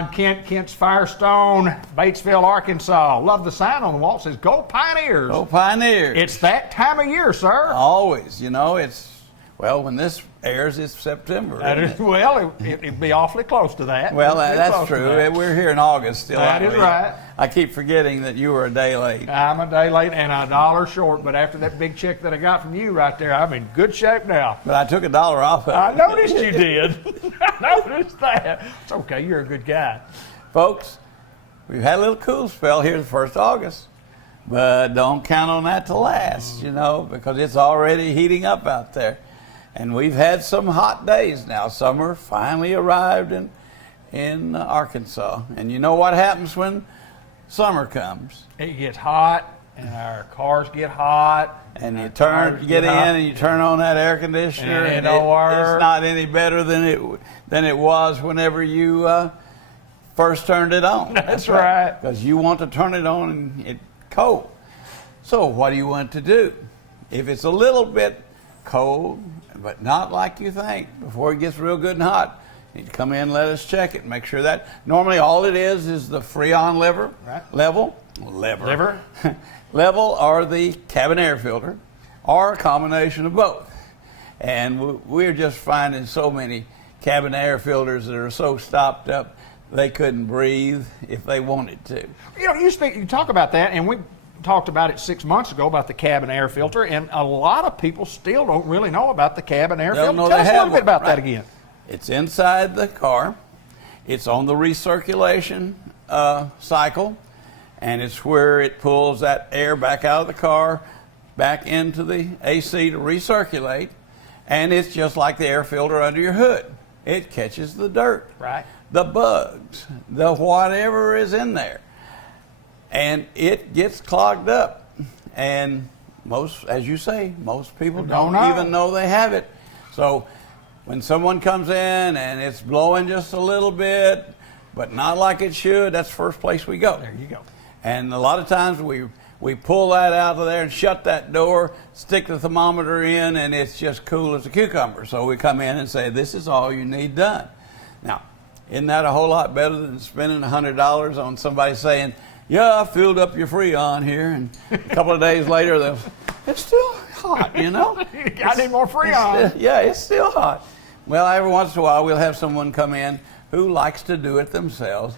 John Kent, Kent's Firestone, Batesville, Arkansas. Love the sign on the wall. It says, "Go Pioneers." Go Pioneers. It's that time of year, sir. Always. You know, well, when this airs, it's September. Well, it'd be awfully close to that. Well, that's true. We're here in August still. That is right. I keep forgetting that you were a day late. I'm a day late and $1 short, but after that big check that I got from you right there, I'm in good shape now. But I took $1 off of it. I noticed you did. I noticed that. It's okay. You're a good guy. Folks, we've had a little cool spell here the 1st of August, but don't count on that to last, you know, because it's already heating up out there. And we've had some hot days now. Summer finally arrived in Arkansas. And you know what happens when summer comes? It gets hot, and our cars get hot. And you get in and you turn on that air conditioner, and it's not any better than it was whenever you first turned it on. That's right. Because you want to turn it on and it's cold. So what do you want to do? If it's a little bit cold, but not like you think, before it gets real good and hot, you need to come in and let us check it and make sure that normally all it is the Freon level or the cabin air filter, or a combination of both. And we're just finding so many cabin air filters that are so stopped up they couldn't breathe if they wanted to. You know, you talk about that, and we talked about it 6 months ago about the cabin air filter, and a lot of people still don't really know about the cabin air filter. Tell us a little bit about that again. It's inside the car. It's on the recirculation cycle, and it's where it pulls that air back out of the car, back into the AC to recirculate, and it's just like the air filter under your hood. It catches the dirt, the bugs, the whatever is in there. And it gets clogged up. And as you say, most people don't even know they have it. So when someone comes in and it's blowing just a little bit, but not like it should, that's the first place we go. There you go. And a lot of times we pull that out of there and shut that door, stick the thermometer in, and it's just cool as a cucumber. So we come in and say, this is all you need done. Now, isn't that a whole lot better than spending $100 on somebody saying, yeah, I filled up your Freon here, and a couple of days later, it's still hot, you know? I need more Freon. It's still hot. Well, every once in a while, we'll have someone come in who likes to do it themselves,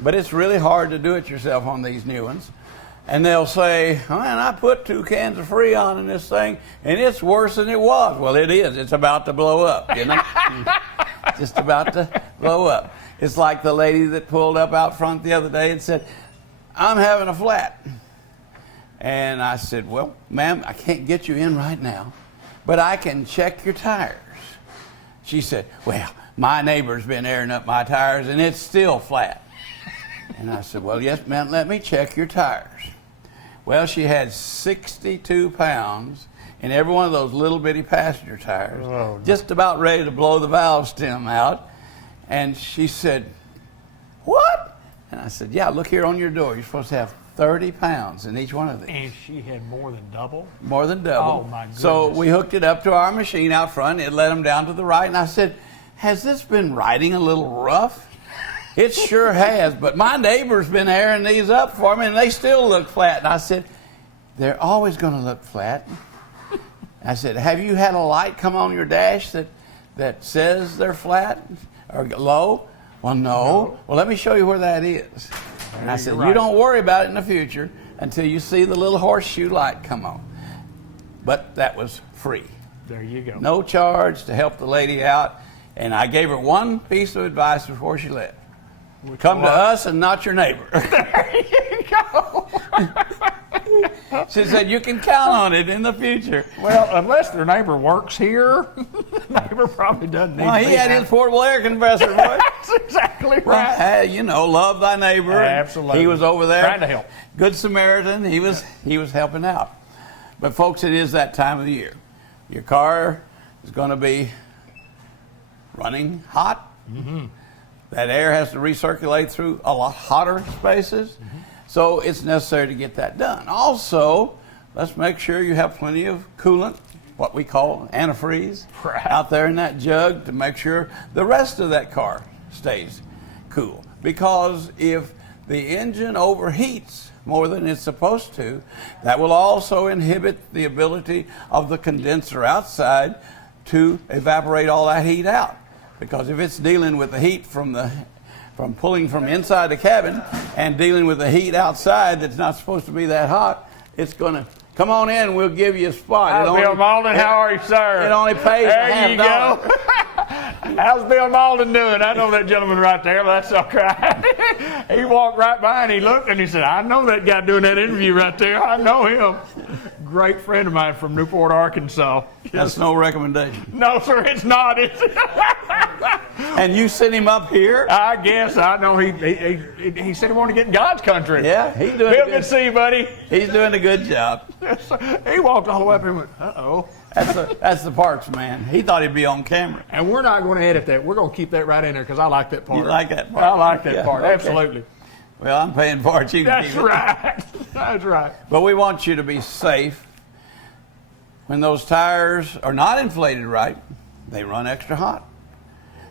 but it's really hard to do it yourself on these new ones. And they'll say, man, I put 2 cans of Freon in this thing, and it's worse than it was. Well, it is. It's about to blow up, you know? Just about to blow up. It's like the lady that pulled up out front the other day and said, I'm having a flat. And I said, well, ma'am, I can't get you in right now, but I can check your tires. She said, well, my neighbor's been airing up my tires and it's still flat. And I said, well, yes, ma'am, let me check your tires. Well, she had 62 pounds in every one of those little bitty passenger tires, just about ready to blow the valve stem out. And she said, what? And I said, yeah, look here on your door. You're supposed to have 30 pounds in each one of these. And she had more than double? More than double. Oh, my goodness. So we hooked it up to our machine out front. It led them down to the right. And I said, has this been riding a little rough? It sure has. But my neighbor's been airing these up for me, and they still look flat. And I said, they're always going to look flat. I said, have you had a light come on your dash that says they're flat or low? Well, no. Well, let me show you where that is. And I said, you don't worry about it in the future until you see the little horseshoe light come on. But that was free. There you go. No charge to help the lady out. And I gave her one piece of advice before she left. Come to us and not your neighbor. There you go. She said, you can count on it in the future. Well, unless their neighbor works here, the neighbor probably doesn't need he had his portable air compressor, boy. That's exactly right. Hey, you know, love thy neighbor. Absolutely. He was over there. Trying to help. Good Samaritan. He was helping out. But folks, it is that time of the year. Your car is going to be running hot. Mm-hmm. That air has to recirculate through a lot hotter spaces. Mm-hmm. So it's necessary to get that done. Also, let's make sure you have plenty of coolant, what we call antifreeze, out there in that jug to make sure the rest of that car stays cool. because if the engine overheats more than it's supposed to, that will also inhibit the ability of the condenser outside to evaporate all that heat out. Because if it's dealing with the heat from pulling from inside the cabin and dealing with the heat outside that's not supposed to be that hot, it's going to come on in. We'll give you a spot. Bill Malden, how are you, sir? It only pays there $50. Go. How's Bill Malden doing? I know that gentleman right there, but that's okay. He walked right by and he looked and he said, I know that guy doing that interview right there. I know him. Great friend of mine from Newport, Arkansas. That's no recommendation. No, sir, it's not. And you sent him up here? I guess. I know he said he wanted to get in God's country. Yeah, he's doing Bill, good to see you, buddy. He's doing a good job. He walked all the way up here and went, uh-oh. That's the parts man. He thought he'd be on camera. And we're not going to edit that. We're going to keep that right in there because I like that part. You like that part? I like that part, okay. Absolutely. Well, I'm paying for it. You can That's right. That's right. But we want you to be safe. When those tires are not inflated right, they run extra hot.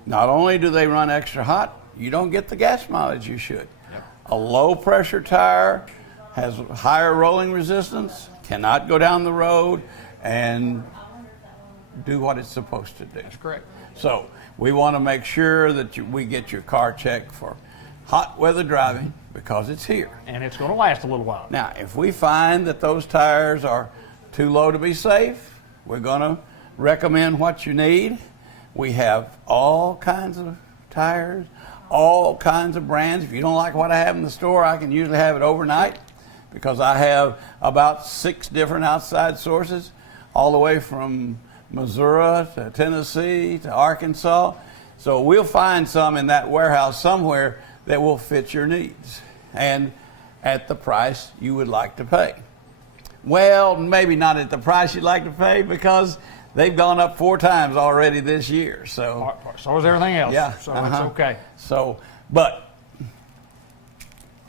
Not only do they run extra hot, you don't get the gas mileage you should. Yep. A low pressure tire has higher rolling resistance, cannot go down the road and do what it's supposed to do. That's correct. So we want to make sure that we get your car checked for hot weather driving because it's here. And it's going to last a little while. Now, if we find that those tires are too low to be safe, we're going to recommend what you need. We have all kinds of tires, all kinds of brands. If you don't like what I have in the store, I can usually have it overnight because I have about 6 different outside sources, all the way from Missouri to Tennessee to Arkansas. So we'll find some in that warehouse somewhere that will fit your needs and at the price you would like to pay. Well, maybe not at the price you'd like to pay because they've gone up 4 times already this year. So is everything else. Yeah, so it's okay. So, but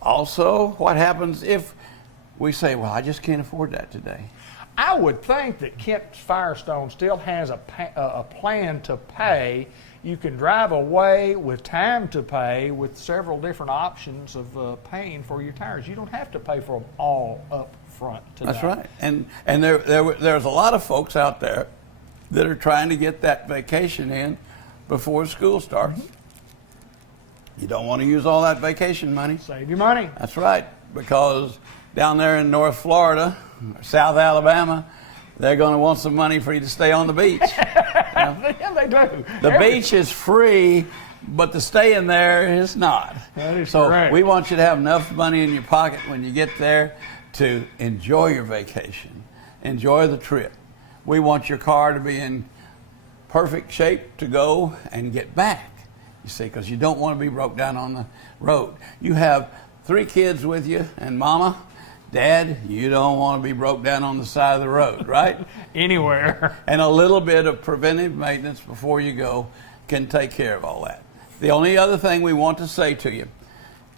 also, what happens if we say, well, I just can't afford that today? I would think that Kent Firestone still has a plan to pay. You can drive away with time to pay with several different options of paying for your tires. You don't have to pay for them all up front today. That's right. And there's a lot of folks out there that are trying to get that vacation in before school starts. You don't want to use all that vacation money. Save your money. That's right, because down there in North Florida, South Alabama, they're going to want some money for you to stay on the beach. Yeah, they do. The beach is free, but the staying there is not. That is so correct. We want you to have enough money in your pocket when you get there to enjoy your vacation, enjoy the trip. We want your car to be in perfect shape to go and get back, you see, because you don't want to be broke down on the road. You have 3 kids with you, and Mama, Dad, you don't want to be broke down on the side of the road, right? Anywhere. And a little bit of preventive maintenance before you go can take care of all that. The only other thing we want to say to you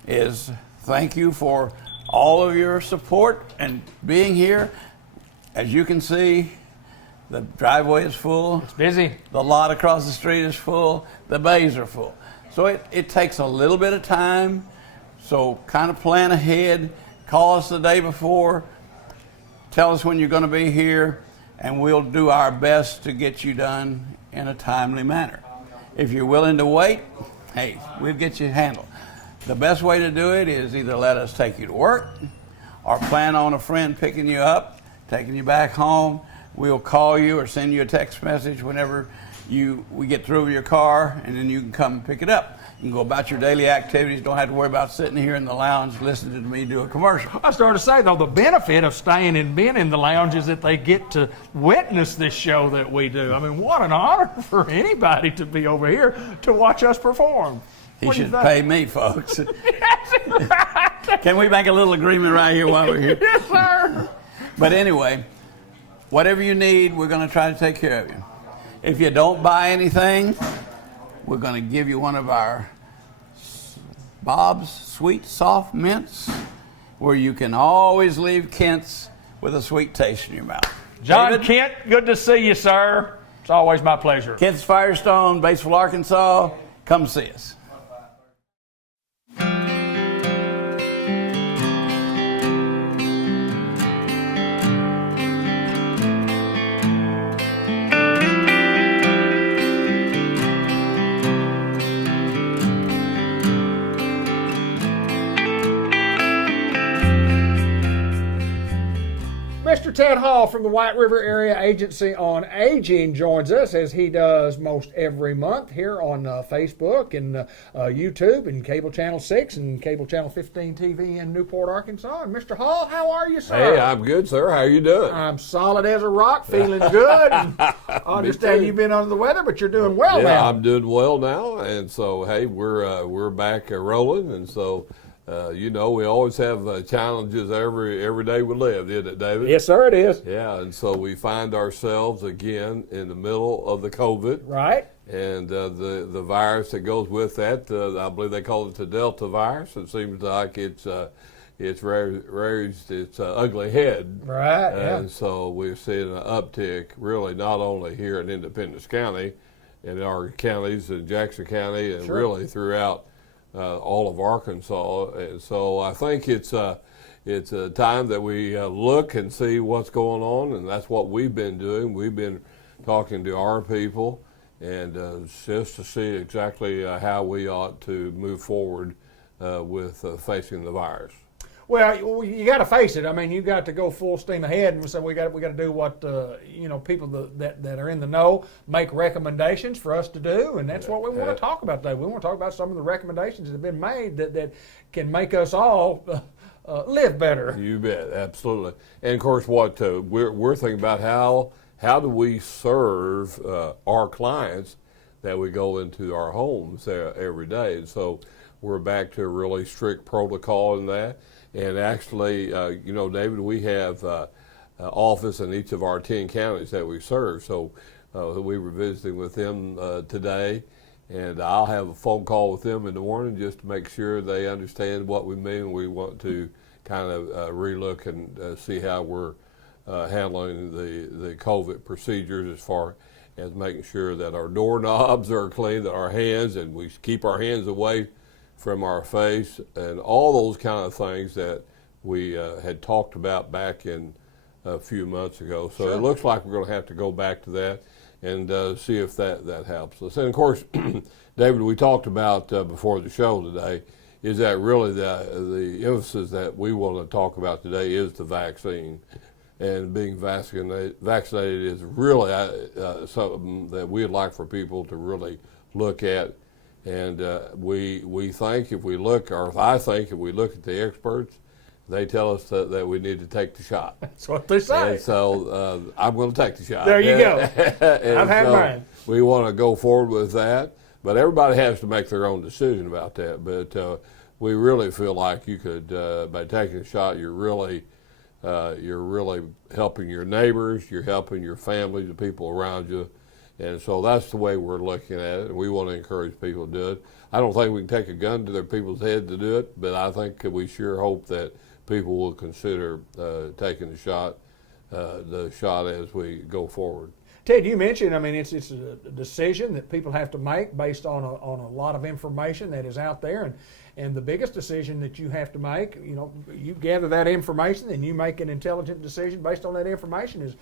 is thank you for all of your support and being here. As you can see, the driveway is full. It's busy. The lot across the street is full. The bays are full. So it takes a little bit of time. So kind of plan ahead. Call us the day before. Tell us when you're going to be here, and we'll do our best to get you done in a timely manner. If you're willing to wait, hey, we'll get you handled. The best way to do it is either let us take you to work or plan on a friend picking you up, taking you back home. We'll call you or send you a text message whenever we get through with your car, and then you can come and pick it up. You can go about your daily activities. Don't have to worry about sitting here in the lounge listening to me do a commercial. I started to say, though, the benefit of staying and being in the lounge is that they get to witness this show that we do. I mean, what an honor for anybody to be over here to watch us perform. He should pay me, folks. Can we make a little agreement right here while we're here? Yes, sir. But anyway, whatever you need, we're going to try to take care of you. If you don't buy anything, we're going to give you one of our Bob's Sweet Soft Mints, where you can always leave Kent's with a sweet taste in your mouth. John David? Kent, good to see you, sir. It's always my pleasure. Kent's Firestone, Batesville, Arkansas. Come see us. Mr. Ted Hall from the White River Area Agency on Aging joins us as he does most every month here on Facebook and YouTube and Cable Channel 6 and Cable Channel 15 TV in Newport, Arkansas. And Mr. Hall, how are you, sir? Hey, I'm good, sir. How are you doing? I'm solid as a rock, feeling good. And I understand you've been under the weather, but you're doing well now. Yeah, I'm doing well now, and so hey, we're back rolling, and so. We always have challenges every day we live, isn't it, David? Yes, sir, it is. Yeah, and so we find ourselves again in the middle of the COVID. Right. And the virus that goes with that, I believe they call it the Delta virus. It seems like it's raised its ugly head. Right, yeah. And so we're seeing an uptick, really, not only here in Independence County, in our counties in Jackson County, and Sure. really throughout all of Arkansas. And so I think it's a time that we look and see what's going on, and that's what we've been doing. We've been talking to our people and just to see exactly how we ought to move forward with facing the virus. Well, you got to face it. I mean, you got to go full steam ahead, and so we got to do what people that are in the know make recommendations for us to do, and that's what we want to talk about today. We want to talk about some of the recommendations that have been made that can make us all live better. You bet, absolutely. And of course, what we're thinking about how do we serve our clients that we go into our homes every day, and so we're back to a really strict protocol in that. And actually, David, we have an office in each of our 10 counties that we serve. So we were visiting with them today, and I'll have a phone call with them in the morning just to make sure they understand what we mean. We want to kind of relook and see how we're handling the COVID procedures as far as making sure that our doorknobs are clean, that our hands, and we keep our hands away from our face, and all those kind of things that we had talked about back in a few months ago. So Sure. It looks like we're going to have to go back to that and see if that helps us. And of course, David, we talked about before the show today, is that really the emphasis that we want to talk about today is the vaccine. And being vaccinated is really something that we'd like for people to really look at. And we think if we look, or I think if we look at the experts, they tell us that we need to take the shot. That's what they say. And so I'm going to take the shot. There you go. And I've had so mine. We want to go forward with that, but everybody has to make their own decision about that. But we really feel like you could, by taking the shot, you're really helping your neighbors, you're helping your family, the people around you. And so that's the way we're looking at it, and we want to encourage people to do it. I don't think we can take a gun to their people's head to do it, but I think we sure hope that people will consider taking the shot as we go forward. Ted, you mentioned, I mean, it's a decision that people have to make based on a lot of information that is out there, and the biggest decision that you have to make, you gather that information and you make an intelligent decision based on that information is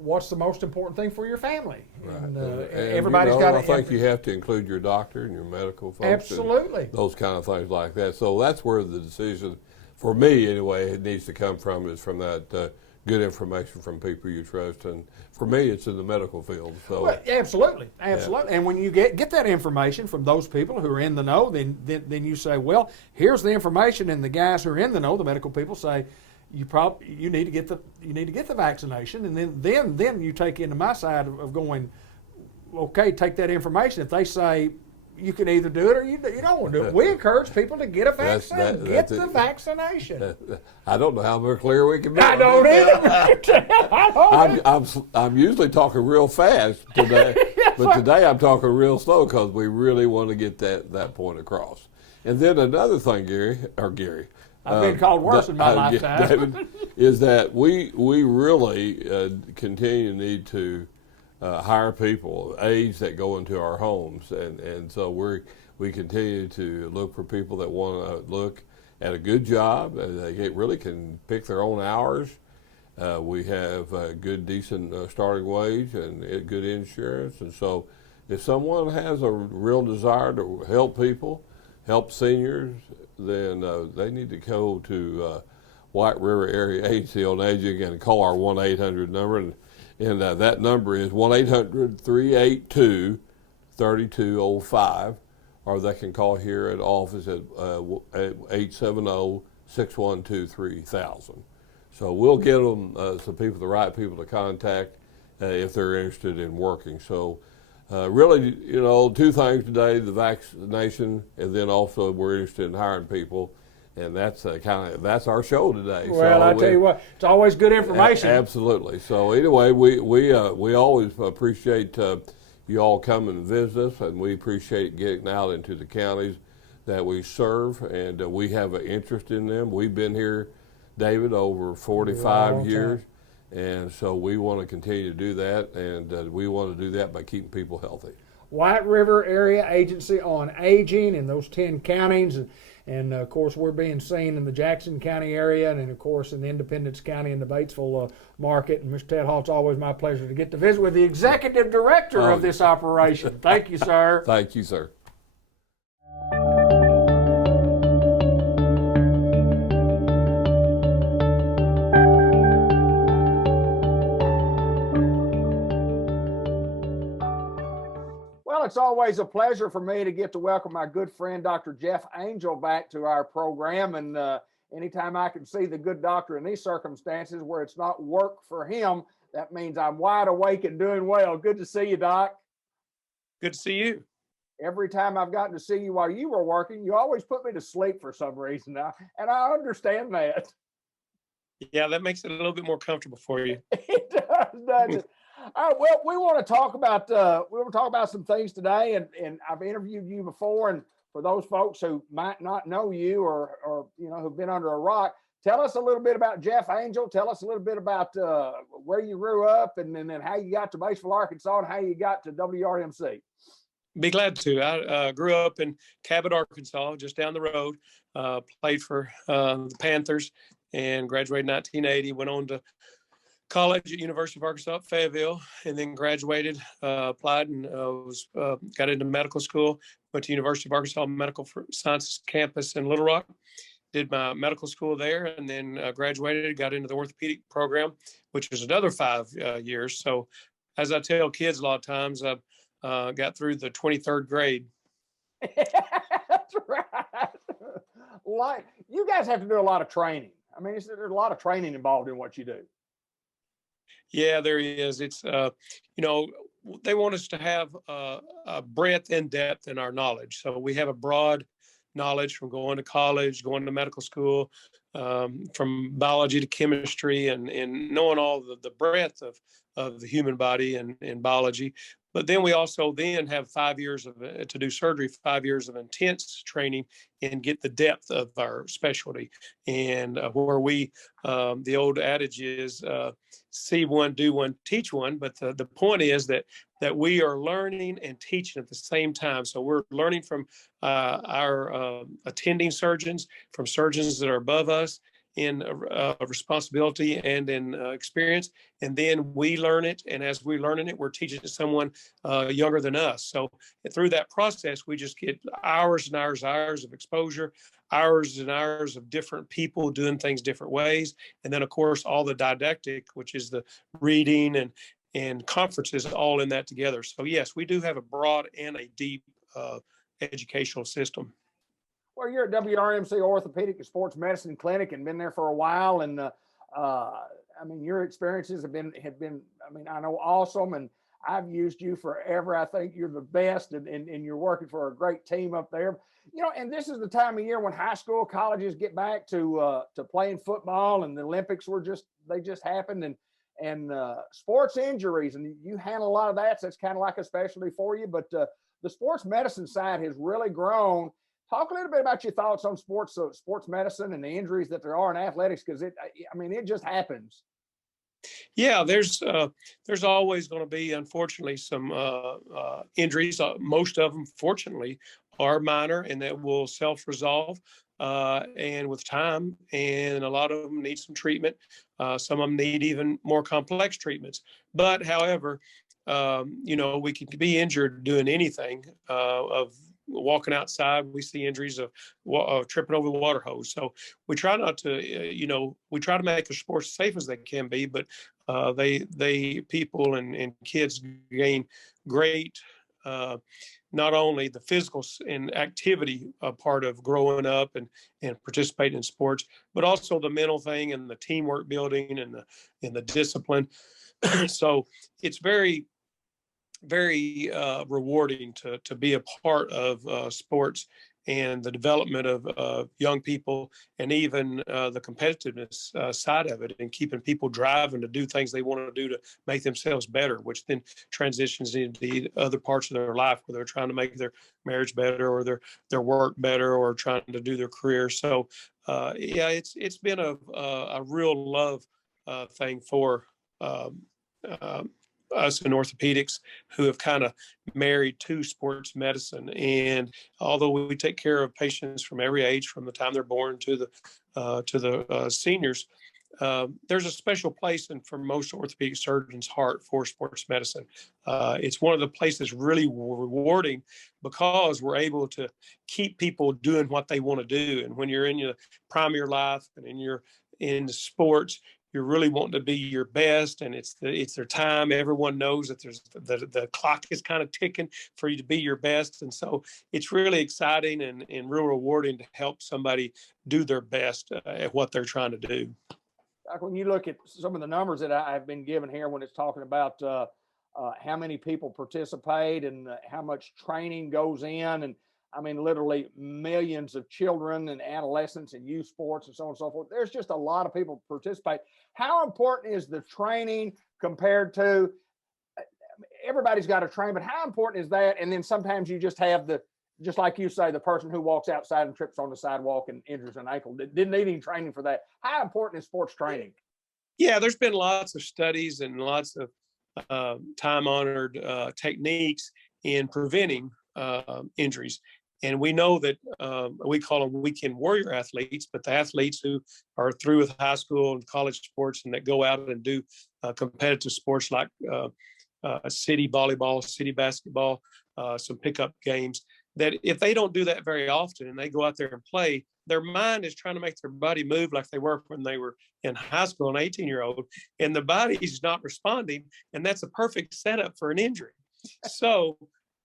what's the most important thing for your family. Right. And And, everybody's got to. I think you have to include your doctor and your medical folks. Absolutely. And those kind of things like that. So that's where the decision, for me anyway, it needs to come from, is from that good information from people you trust. And for me, it's in the medical field. So Well, absolutely. Yeah. And when you get that information from those people who are in the know, then you say, well, here's the information, and the guys who are in the know, the medical people, say, you need to get the vaccination, and then you take into my side of going, okay, take that information. If they say you can either do it or you don't want to do it, we encourage people to get a vaccine. Get the vaccination. I don't know how much clear we can be. I don't either. I'm usually talking real fast today, but today I'm talking real slow because we really want to get that point across. And then another thing, Gary. I've been called worse in my lifetime. David, is that we really continue to need to hire people of age that go into our homes, and so we continue to look for people that want to look at a good job. They really can pick their own hours. We have a good, decent starting wage and good insurance, and so if someone has a real desire to help people, help seniors, then they need to go to White River Area Agency on Aging and call our 1-800 number. And that number is 1-800-382-3205. Or they can call here at office at 870-612-3000. So we'll get them some people, the right people to contact if they're interested in working. So really, two things today: the vaccination, and then also we're interested in hiring people. And that's that's our show today. Well, so I tell you what, it's always good information. Absolutely. So anyway, we always appreciate you all coming and visit us, and we appreciate getting out into the counties that we serve, and we have an interest in them. We've been here, David, over 45 years, and so we want to continue to do that, and we want to do that by keeping people healthy. White River Area Agency on Aging in those 10 counties. And of course, we're being seen in the Jackson County area, and then, of course, in the Independence County and the Batesville market. And Mr. Ted Hall, it's always my pleasure to get to visit with the executive director of this operation. Thank you, sir. Thank you, sir. Well, it's always a pleasure for me to get to welcome my good friend, Dr. Jeff Angel, back to our program. And anytime I can see the good doctor in these circumstances where it's not work for him, that means I'm wide awake and doing well. Good to see you, Doc. Good to see you. Every time I've gotten to see you while you were working, you always put me to sleep for some reason. And I understand that. Yeah, that makes it a little bit more comfortable for you. It does, doesn't it? All right, well, we want to talk about some things today, and I've interviewed you before, and for those folks who might not know you or who've been under a rock, tell us a little bit about Jeff Angel. Tell us a little bit about where you grew up, and then how you got to Batesville, Arkansas, and how you got to WRMC. Be glad to. I grew up in Cabot, Arkansas, just down the road. Played for the Panthers and graduated in 1980. Went on to college at University of Arkansas at Fayetteville, and then graduated, applied, and got into medical school. Went to University of Arkansas Medical Sciences campus in Little Rock. Did my medical school there, and then graduated. Got into the orthopedic program, which was another 5 years. So, as I tell kids a lot of times, I got through the 23rd grade. That's right. Like, you guys have to do a lot of training. I mean, there's a lot of training involved in what you do. Yeah, there is. It's, they want us to have a breadth and depth in our knowledge. So we have a broad knowledge from going to college, going to medical school, from biology to chemistry, and knowing all the breadth of the human body and biology. But then we also then have 5 years to do surgery, 5 years of intense training and get the depth of our specialty. And where the old adage is, see one, do one, teach one. But the point is that we are learning and teaching at the same time. So we're learning from our attending surgeons, from surgeons that are above us in responsibility and in experience, and then we learn it, and as we learn it, we're teaching it to someone younger than us. So through that process, we just get hours and hours of exposure, hours and hours of different people doing things different ways, and then of course all the didactic, which is the reading and conferences, all in that together. So yes, we do have a broad and a deep educational system. Well, you're at WRMC Orthopedic and Sports Medicine Clinic and been there for a while. And I mean, your experiences have been, I know, awesome. And I've used you forever. I think you're the best, and you're working for a great team up there. And this is the time of year when high school, colleges get back to playing football, and the Olympics they just happened, and sports injuries, and you handle a lot of that. So it's kind of like a specialty for you. But the sports medicine side has really grown. Talk a little bit about your thoughts on sports medicine and the injuries that there are in athletics, because it just happens. Yeah, there's always going to be, unfortunately, some injuries. Most of them, fortunately, are minor and that will self-resolve and with time. And a lot of them need some treatment. Some of them need even more complex treatments. But however, we can be injured doing anything of walking outside, we see injuries of tripping over the water hose. So we try not to, we try to make the sports as safe as they can be, but people and kids gain great, not only the physical and activity part of growing up and participating in sports, but also the mental thing and the teamwork building and the discipline. So it's very, very rewarding to be a part of sports and the development of young people, and even the competitiveness side of it, and keeping people driving to do things they want to do to make themselves better, which then transitions into the other parts of their life where they're trying to make their marriage better or their work better or trying to do their career. So it's been a real love thing for us in orthopedics, who have kind of married to sports medicine. And although we take care of patients from every age, from the time they're born to the seniors, there's a special place for most orthopedic surgeons' heart for sports medicine. It's one of the places really rewarding because we're able to keep people doing what they want to do. And when you're in your prime of your life and you're in the sports, you're really wanting to be your best, and it's their time. Everyone knows that the clock is kind of ticking for you to be your best, and so it's really exciting and real rewarding to help somebody do their best at what they're trying to do. When you look at some of the numbers that I've been given here, when it's talking about how many people participate and how much training goes in, and I mean, literally millions of children and adolescents and youth sports and so on and so forth. There's just a lot of people participate. How important is the training compared to, everybody's got to train, but how important is that? And then sometimes you just have just like you say, the person who walks outside and trips on the sidewalk and injures an ankle, didn't need any training for that. How important is sports training? Yeah, there's been lots of studies and lots of time-honored techniques in preventing injuries. And we know that we call them weekend warrior athletes, but the athletes who are through with high school and college sports and that go out and do competitive sports like city volleyball, city basketball, some pickup games, that if they don't do that very often and they go out there and play, their mind is trying to make their body move like they were when they were in high school, an 18-year-old, and the body's not responding. And that's a perfect setup for an injury. So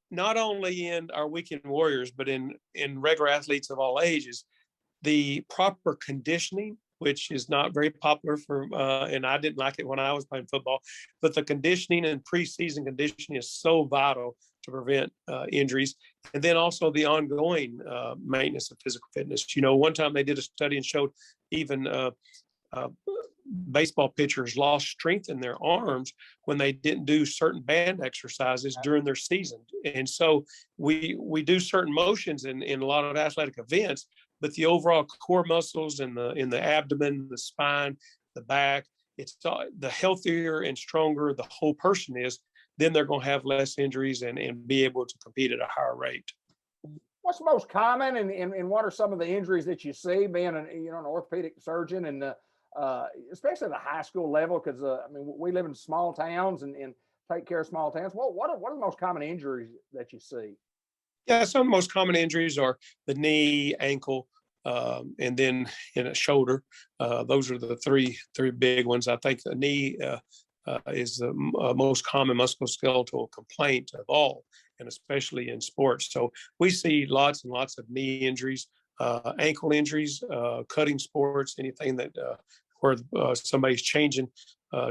not only in our weekend warriors, but in regular athletes of all ages, the proper conditioning, which is not very popular and I didn't like it when I was playing football, but the conditioning and preseason conditioning is so vital to prevent injuries. And then also the ongoing maintenance of physical fitness. One time they did a study and showed even baseball pitchers lost strength in their arms when they didn't do certain band exercises during their season. And so we do certain motions in a lot of athletic events, but the overall core muscles in the abdomen, the spine, the back, it's the healthier and stronger the whole person is, then they're going to have less injuries and be able to compete at a higher rate. What's most common and what are some of the injuries that you see being an orthopedic surgeon, and especially at the high school level? Because we live in small towns and take care of small towns. What are the most common injuries that you see? Yeah, some of the most common injuries are the knee, ankle, and then in a shoulder. Those are the three big ones. I think the knee is the most common musculoskeletal complaint of all, and especially in sports. So we see lots and lots of knee injuries, ankle injuries, cutting sports, anything that where somebody's changing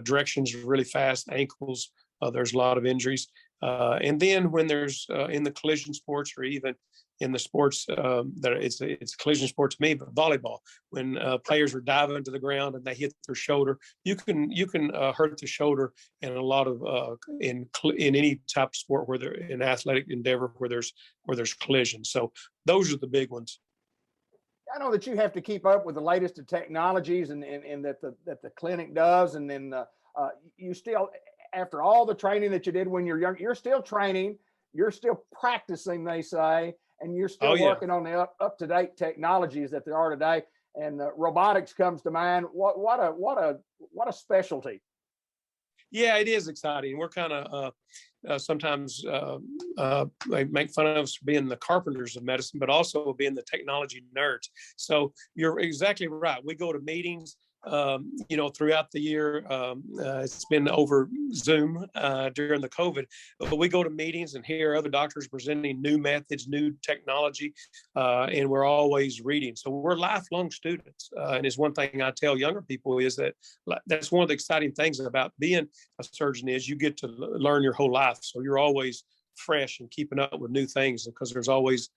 directions really fast, ankles, there's a lot of injuries. And then when there's in the collision sports, or even in the sports that it's collision sport to me, but volleyball, when players are diving to the ground and they hit their shoulder, you can hurt the shoulder. And a lot of in any type of sport where they're in athletic endeavor where there's collision. So those are the big ones. I know that you have to keep up with the latest of technologies and that the clinic does, and then you still, after all the training that you did when you're young, you're still training, you're still practicing, they say, and you're still working on the up-to-date technologies that there are today. And robotics comes to mind. What a specialty. Yeah, it is exciting. We're kind of sometimes they make fun of us for being the carpenters of medicine, but also being the technology nerds. So you're exactly right. We go to meetings, throughout the year. It's been over Zoom during the COVID, but we go to meetings and hear other doctors presenting new methods, new technology, and we're always reading. So we're lifelong students. And it's one thing I tell younger people is that's one of the exciting things about being a surgeon is you get to learn your whole life. So you're always fresh and keeping up with new things because there's always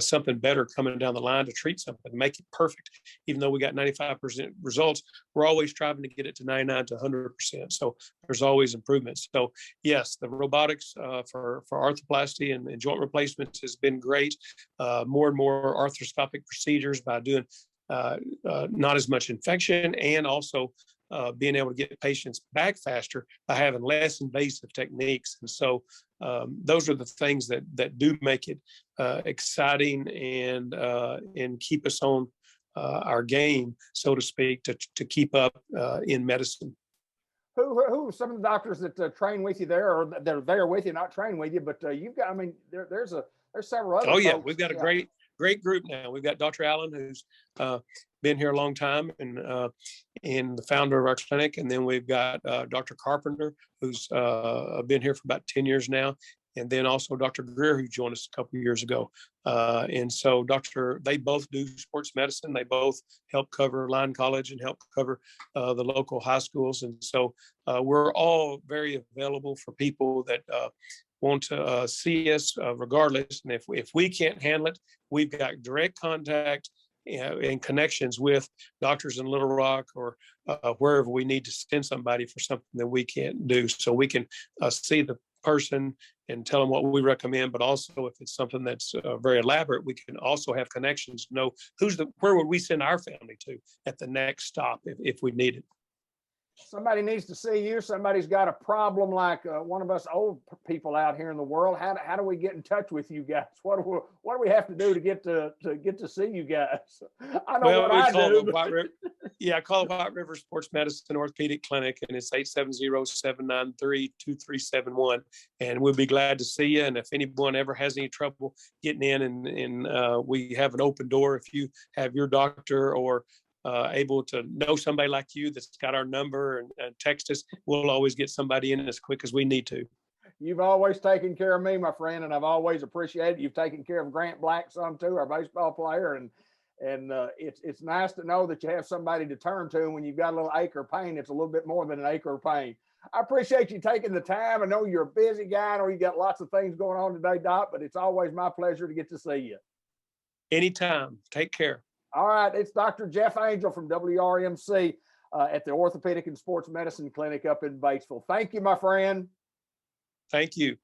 something better coming down the line to treat something, make it perfect. Even though we got 95% results, we're always striving to get it to 99 to 100%. So there's always improvements. So yes, the robotics for arthroplasty and joint replacements has been great. More and more arthroscopic procedures by doing not as much infection, and also being able to get patients back faster by having less invasive techniques. And so those are the things that do make it exciting and keep us on our game, so to speak, to keep up in medicine. Who are some of the doctors that train with you there, or that are there with you, not train with you, but you've got, I mean, there's several other Oh yeah, folks. we've got a great group now. We've got Dr. Allen, who's been here a long time and the founder of our clinic. And then we've got Dr. Carpenter, who's been here for about 10 years now. And then also Dr. Greer, who joined us a couple of years ago. And so they both do sports medicine. They both help cover Line College and help cover the local high schools. And so we're all very available for people that want to see us regardless. And if we can't handle it, we've got direct contact and connections with doctors in Little Rock or wherever we need to send somebody for something that we can't do. So we can see the person and tell them what we recommend, but also if it's something that's very elaborate, we can also have connections to know where would we send our family to at the next stop if we need it. Somebody needs to see you. Somebody's got a problem like one of us old people out here in the world. How do we get in touch with you guys? What do we have to do to get to see you guys? I know what I do. I call the White River Sports Medicine Orthopedic Clinic, and it's 870-793-2371. And we'll be glad to see you. And if anyone ever has any trouble getting in, and we have an open door if you have your doctor or able to know somebody like you that's got our number and text us, we'll always get somebody in as quick as we need to. You've always taken care of me, my friend, and I've always appreciated it. You've taken care of Grant Black some too, our baseball player, and it's nice to know that you have somebody to turn to when you've got a little ache or pain. It's a little bit more than an ache or pain. I appreciate you taking the time. I know you're a busy guy. I know you got lots of things going on today, Doc, but it's always my pleasure to get to see you. Anytime. Take care. All right, it's Dr. Jeff Angel from WRMC at the Orthopedic and Sports Medicine Clinic up in Batesville. Thank you, my friend. Thank you.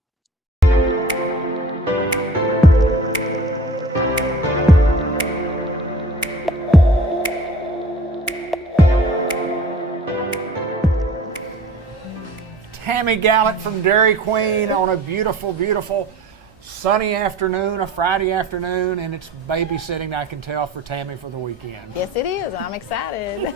Tammy Gallant from Dairy Queen on a beautiful, beautiful sunny afternoon, a Friday afternoon, and it's babysitting, I can tell, for Tammy for the weekend. Yes, it is. I'm excited.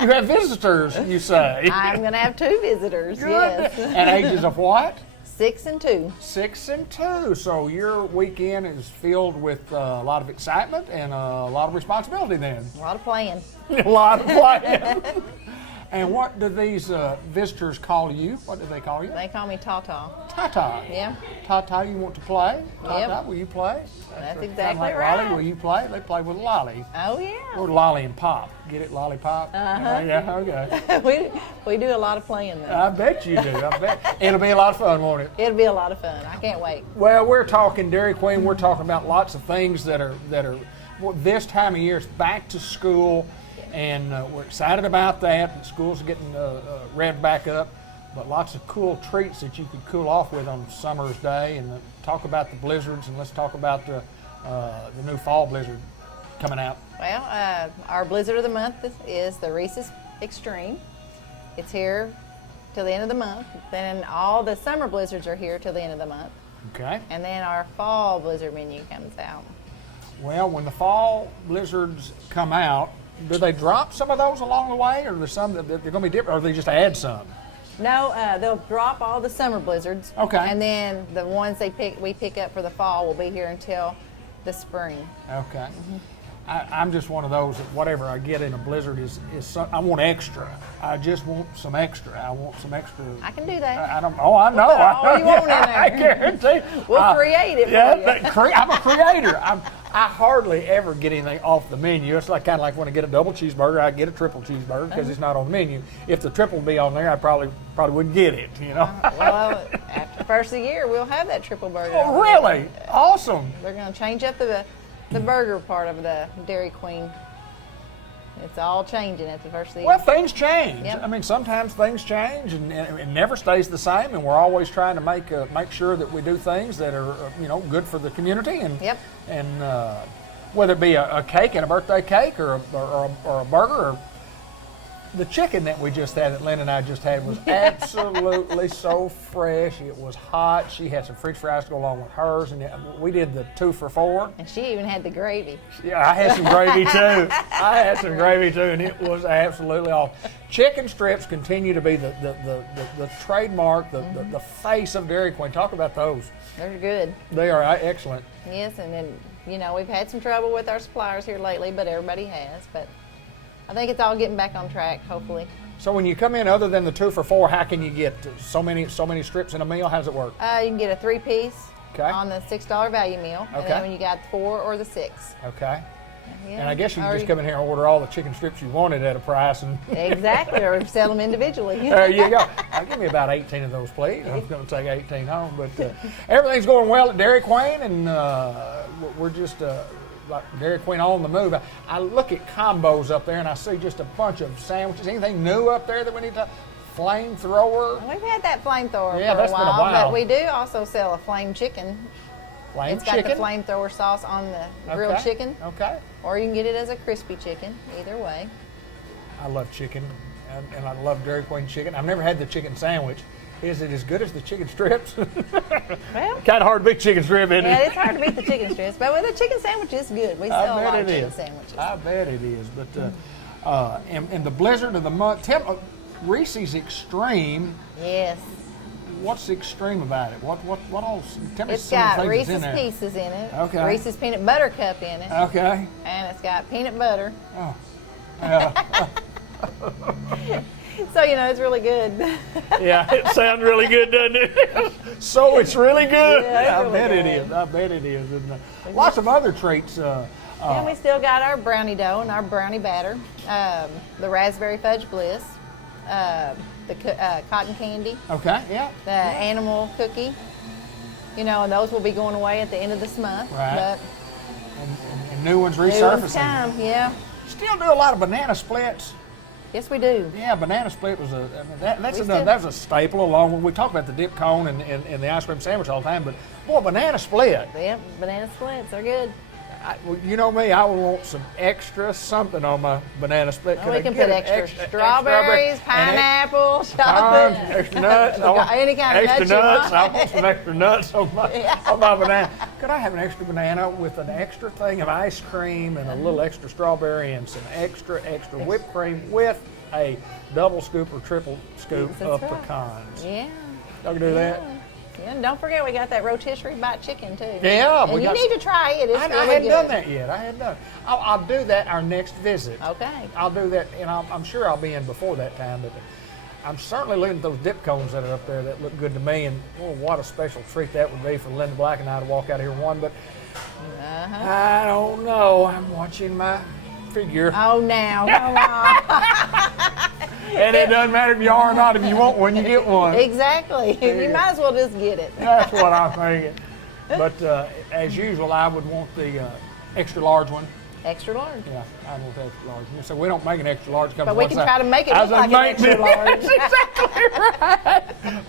You have visitors, you say? I'm going to have 2 visitors, Good. yes. And ages of what? 6 and 2. 6 and 2. So your weekend is filled with a lot of excitement and a lot of responsibility then. A lot of playing. A lot of playing. And what do these visitors call you? What do they call you? They call me Tata. Tata. Yeah. Tata, you want to play? Tata, Yep. Will you play? That's Kinda exactly like right. Lolly, will you play? They play with Lolly. Oh, yeah. Or Lolly and Pop. Get it, Lollipop? Uh-huh. Yeah, okay. we do a lot of playing, though. I bet you do. I bet. It'll be a lot of fun, won't it? It'll be a lot of fun. I can't wait. Well, we're talking Dairy Queen. We're talking about lots of things that are well, this time of year. It's back to school, and we're excited about that. Schools are getting revved back up, but lots of cool treats that you could cool off with on summer's day. And talk about the blizzards, and let's talk about the new fall blizzard coming out. Well, our blizzard of the month is the Reese's Extreme. It's here till the end of the month. Then all the summer blizzards are here till the end of the month. Okay. And then our fall blizzard menu comes out. Well, when the fall blizzards come out, do they drop some of those along the way, or are there some that they're going to be different, or do they just add some? No, they'll drop all the summer blizzards. Okay. And then the ones we pick up for the fall will be here until the spring. Okay. I'm just one of those that whatever I get in a blizzard I want extra. I just want some extra. I want some extra. I can do that. I don't. Oh, I know. We'll put all you want in there. I guarantee. We'll create it for you. I'm a creator. I hardly ever get anything off the menu. It's like kind of like when I get a double cheeseburger, I get a triple cheeseburger because it's not on the menu. If the triple would be on there, I probably wouldn't get it. You know. Well, after the first of the year, we'll have that triple burger. Oh, really? Awesome. They're going to change up the burger part of the Dairy Queen. It's all changing at the first of the year. Well, things change. Yep. I mean, sometimes things change, and it never stays the same. And we're always trying to make sure that we do things that are good for the community. And Yep. and whether it be a cake and a birthday cake or a burger or the chicken that we just had, that Lynn and I just had, was absolutely so fresh. It was hot. She had some French fries to go along with hers, and we did the 2 for $4. And she even had the gravy. Yeah, I had some gravy too. And it was absolutely awesome. Chicken strips continue to be the trademark, the face of Dairy Queen. Talk about those. They're good. They are excellent. Yes, and then, we've had some trouble with our suppliers here lately, but everybody has. But I think it's all getting back on track, hopefully. So when you come in, other than the 2 for $4, how can you get so many strips in a meal? How does it work? You can get a 3-piece Okay. on the $6 value meal. And Okay. then when you got 4 or the 6. Okay. Yeah. And I guess you can Or just come in here and order all the chicken strips you wanted at a price, and Exactly, or sell them individually. there you go. Give me about 18 of those, please. I'm going to take 18 home. But everything's going well at Dairy Queen, and we're just like Dairy Queen on the move. I look at combos up there, and I see just a bunch of sandwiches. Anything new up there that we need to? Flamethrower? We've had that flamethrower Yeah, for that's a been a while, while. but we do also sell a flame chicken. Flame It's chicken? got the flamethrower sauce on the grilled Okay. chicken, Okay. or you can get it as a crispy chicken. Either way. I love chicken, and I love Dairy Queen chicken. I've never had the chicken sandwich. Is it as good as the chicken strips? Well, Kind of hard to beat chicken strip, isn't yeah, it? it's hard to beat the chicken strips, but with the chicken sandwich is good. We sell a lot of chicken sandwiches. I bet it is. But and the blizzard of the month. Reese's Extreme. Yes. What's extreme about it? What else? Tell me It's some of got the things that's in Reese's there. Pieces in it. Okay. Reese's Peanut Butter Cup in it. Okay. And it's got peanut butter. Oh. Yeah. So, it's really good. Yeah, it sounds really good, doesn't it? So it's really good. Yeah, it's I bet really it good. is. I bet it is. And, lots of other treats. And we still got our brownie dough and our brownie batter, the raspberry fudge bliss, the cotton candy, Okay. Yeah. the animal cookie. And those will be going away at the end of this month. Right. But And new ones new ones resurfacing. come, yeah. Still do a lot of banana splits. Yes, we do. Yeah, banana split was that's We another, still- that was a staple. Along with we talk about the dip cone and the ice cream sandwich all the time, but boy, banana split. Yeah, banana splits are good. Well, you know me, I would want some extra something on my banana split. Well, Could we I can get put an extra strawberry strawberries, and pineapple, Pecans, chocolate. extra nuts. I want Any kind of extra nuts you nuts. I want. want some extra nuts on my Yeah. on my banana. Could I have an extra banana with an extra thing of ice cream and a little extra strawberry and some extra whipped cream with a double scoop or triple scoop That's of right. pecans? Yeah. Y'all can do that. Yeah, and don't forget we got that rotisserie bite chicken too. Yeah, and we you got need to try it. It's I really hadn't good. done that yet. I hadn't done it. I'll do that our next visit. Okay. I'll do that, and I'm sure I'll be in before that time. But I'm certainly looking at those dip cones that are up there that look good to me, and what a special treat that would be for Linda Black and I to walk out here one. But I don't know. I'm watching my figure, Oh, now, come on. and it doesn't matter if you are or not. If you want one, you get one. Exactly. You might as well just get it. That's what I'm thinking. But as usual, I would want the extra large one. Extra large. Yeah, I want the extra large. So we don't make an extra large. Comes But we one can side. try to make it I look like said, an extra large. That's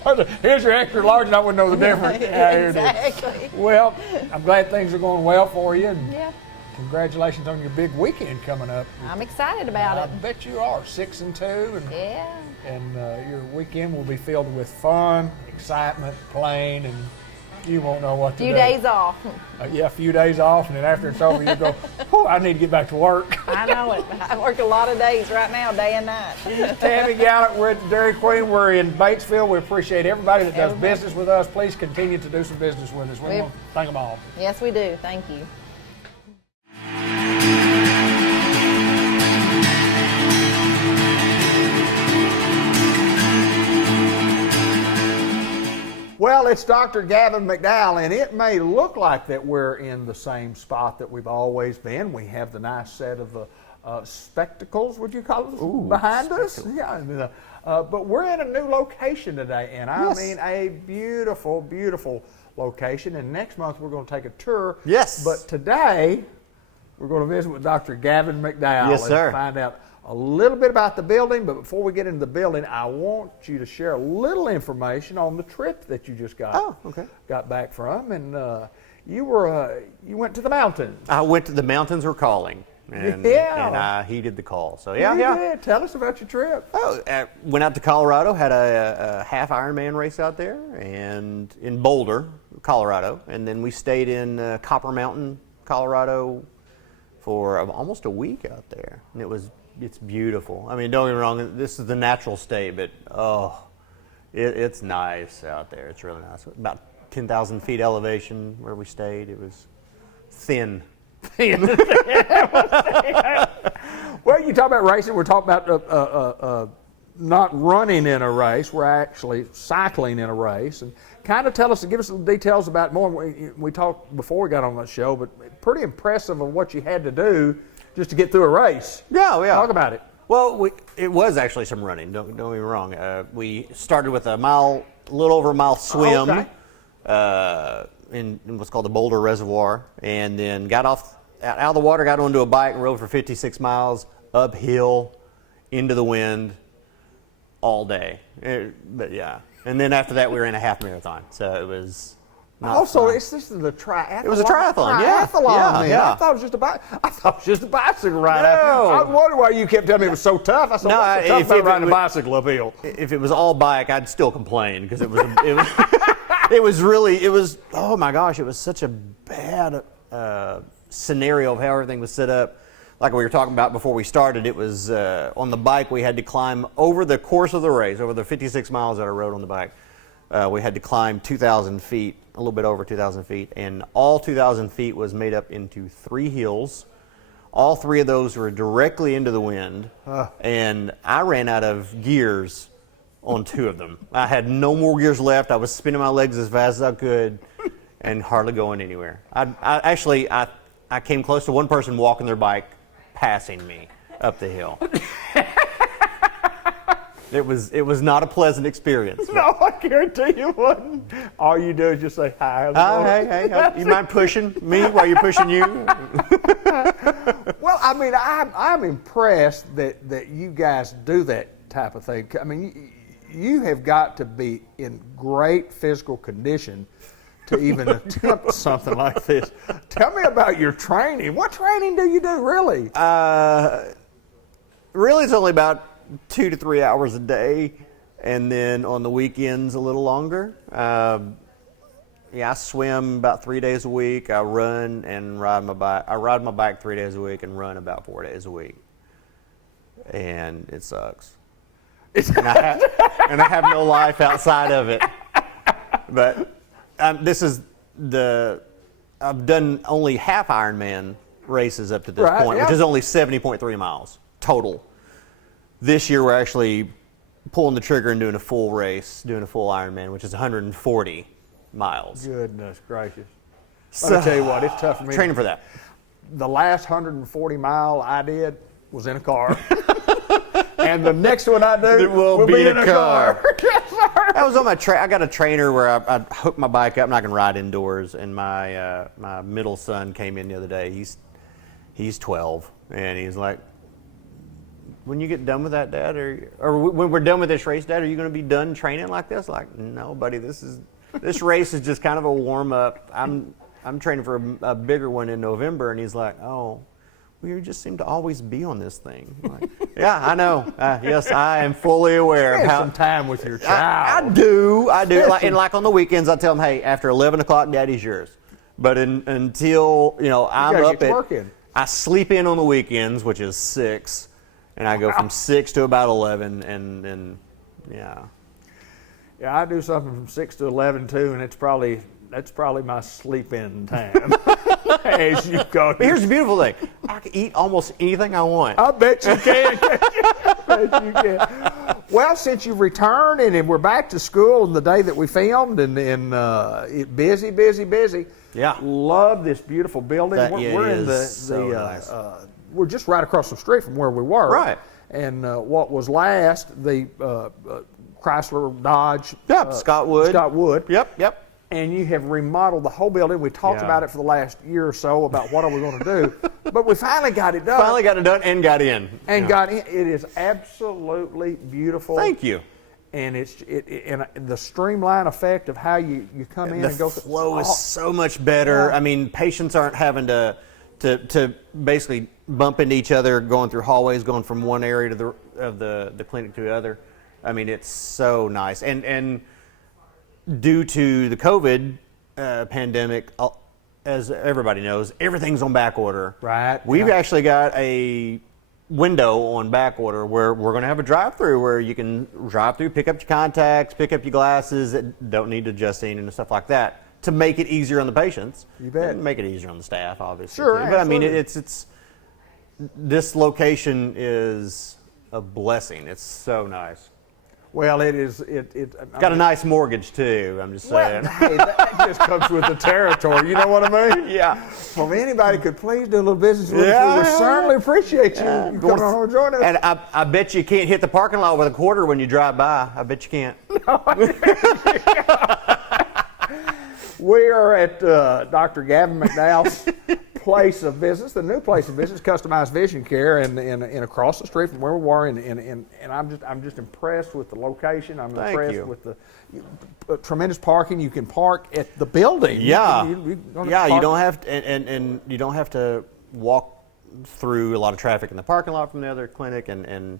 exactly right. Here's your extra large, and I wouldn't know the difference. Yeah, here it is. Exactly. Well, I'm glad things are going well for you, and Yeah. congratulations on your big weekend coming up. I'm excited about I it. bet you are 6 and 2, and Yeah. your weekend will be filled with fun, excitement, playing, and You won't know what to Few do. days off. Yeah, a few days off, and then after it's over, you go, "Oh, I need to get back to work." I know it. I work a lot of days right now, day and night. Tammy Gallant, we're at the Dairy Queen. We're in Batesville. We appreciate everybody that does business with us. Please continue to do some business with us. We want to thank them all. Yes, we do. Thank you. Well, it's Dr. Gavin McDowell, and it may look like that we're in the same spot that we've always been. We have the nice set of spectacles, would you call it, behind us? Yeah. But we're in a new location today, and I mean a beautiful, beautiful location. And next month we're going to take a tour. Yes. But today we're going to visit with Dr. Gavin McDowell Yes, sir. and find out a little bit about the building. But before we get into the building, I want you to share a little information on the trip that you just got back from. And you went to the mountains. I went to the mountains were calling, and I heeded the call. So You did. Tell us about your trip. Went out to Colorado, had a half Ironman race out there, and in Boulder, Colorado, and then we stayed in Copper Mountain, Colorado, for almost a week out there, and it's beautiful. I mean, don't get me wrong, this is the natural state, but it's nice out there. It's really nice. About 10,000 feet elevation where we stayed. It was thin. Well, you talk about racing. We're talking about not running in a race. We're actually cycling in a race. And kind of give us some details about more. We talked before we got on the show, but pretty impressive of what you had to do just to get through a race. Yeah. Talk about it. Well, it was actually some running. Don't get me wrong. We started with a little over a mile swim in what's called the Boulder Reservoir, and then got out of the water, got onto a bike, and rode for 56 miles uphill into the wind all day. But yeah, and then after that, we were in a half marathon. So it was. This is the triathlon. It was a triathlon, yeah. I thought it was just a bicycle ride. No. I wonder why you kept telling me it was so tough. I said, what's so tough about riding a bicycle uphill? If it was all bike, I'd still complain because it was oh my gosh, it was such a bad scenario of how everything was set up. Like we were talking about before we started, it was on the bike we had to climb over the course of the race, over the 56 miles that I rode on the bike. We had to climb 2,000 feet, a little bit over 2,000 feet, and all 2,000 feet was made up into 3 hills. All 3 of those were directly into the wind, and I ran out of gears on 2 of them. I had no more gears left. I was spinning my legs as fast as I could and hardly going anywhere. I came close to one person walking their bike, passing me up the hill. It was not a pleasant experience. No, I guarantee you wouldn't. All you do is just say hi. Hey, you mind pushing me while you're pushing you? Well, I mean, I'm impressed that you guys do that type of thing. I mean, you have got to be in great physical condition to even attempt something like this. Tell me about your training. What training do you do, really? Really, it's only about 2 to 3 hours a day, and then on the weekends a little longer. I swim about 3 days a week. I run and ride my bike. I ride my bike 3 days a week and run about 4 days a week, and it sucks. And I have no life outside of it. But I've done only half Ironman races up to this point, which is only 70.3 miles total. This year we're actually pulling the trigger and doing a full race, doing a full Ironman, which is 140 miles. Goodness gracious. Let me tell you what, it's tough for me. Training for that. The last 140 mile I did was in a car. And the next one I do will be in a car. Yes, sir. I was on I got a trainer where I hooked my bike up, and I can ride indoors. And my middle son came in the other day. He's 12, and he's like, when you get done with that, Dad, or when we're done with this race, Dad, are you going to be done training like this? Like, no, buddy, this race is just kind of a warm up. I'm training for a bigger one in November, and he's like, oh, we just seem to always be on this thing. I'm like, yeah, I know. Yes, I am fully aware of Spend how. some time with your I child. do. And like on the weekends, I tell them, hey, after 11 o'clock, Daddy's yours. But until I'm gotta up get to at, work in. I sleep in on the weekends, which is 6, and I go from 6 to about 11, and yeah. Yeah, I do something from 6 to 11 too, and that's probably my sleep-in time. As you go. But here's the beautiful thing: I can eat almost anything I want. I bet you can. I bet you can. Well, since you've returned and we're back to school on the day that we filmed, and busy. Yeah. Love this beautiful building. We're in nice. We're just right across the street from where we were. Right. And what was last the Chrysler Dodge. Scott Wood. Yep. And you have remodeled the whole building. We talked about it for the last year or so about what are we going to do, but we finally got it done. Finally got it done and got in. Got in. It is absolutely beautiful. Thank you. And and the streamline effect of how you come in The and go flow is so much better. Yeah. I mean, patients aren't having to basically bump into each other going through hallways, going from one area of the clinic to the other. I mean, it's so nice. And due to the COVID pandemic, as everybody knows, everything's on back order. Right. We've actually got a window on back order where we're going to have a drive-through where you can drive through, pick up your contacts, pick up your glasses that don't need adjusting and stuff like that to make it easier on the patients. You bet. And make it easier on the staff, obviously. Sure, too. But I mean, absolutely. it's this location is a blessing. It's so nice. Well, it is. Got a nice mortgage too. I'm just saying. Well, hey, that just comes with the territory. You know what I mean? Yeah. Well, if anybody could please do a little business with us, we would certainly appreciate you coming on and joining us. And I bet you can't hit the parking lot with a quarter when you drive by. I bet you can't. We are at Dr. Gavin McDowell's place of business, the new place of business, Customized Vision Care, and across the street from where we were, and I'm just impressed with the location. I'm Thank impressed you. with the tremendous parking. You can park at the building. Yeah, you don't you don't have to, and you don't have to walk through a lot of traffic in the parking lot from the other clinic, and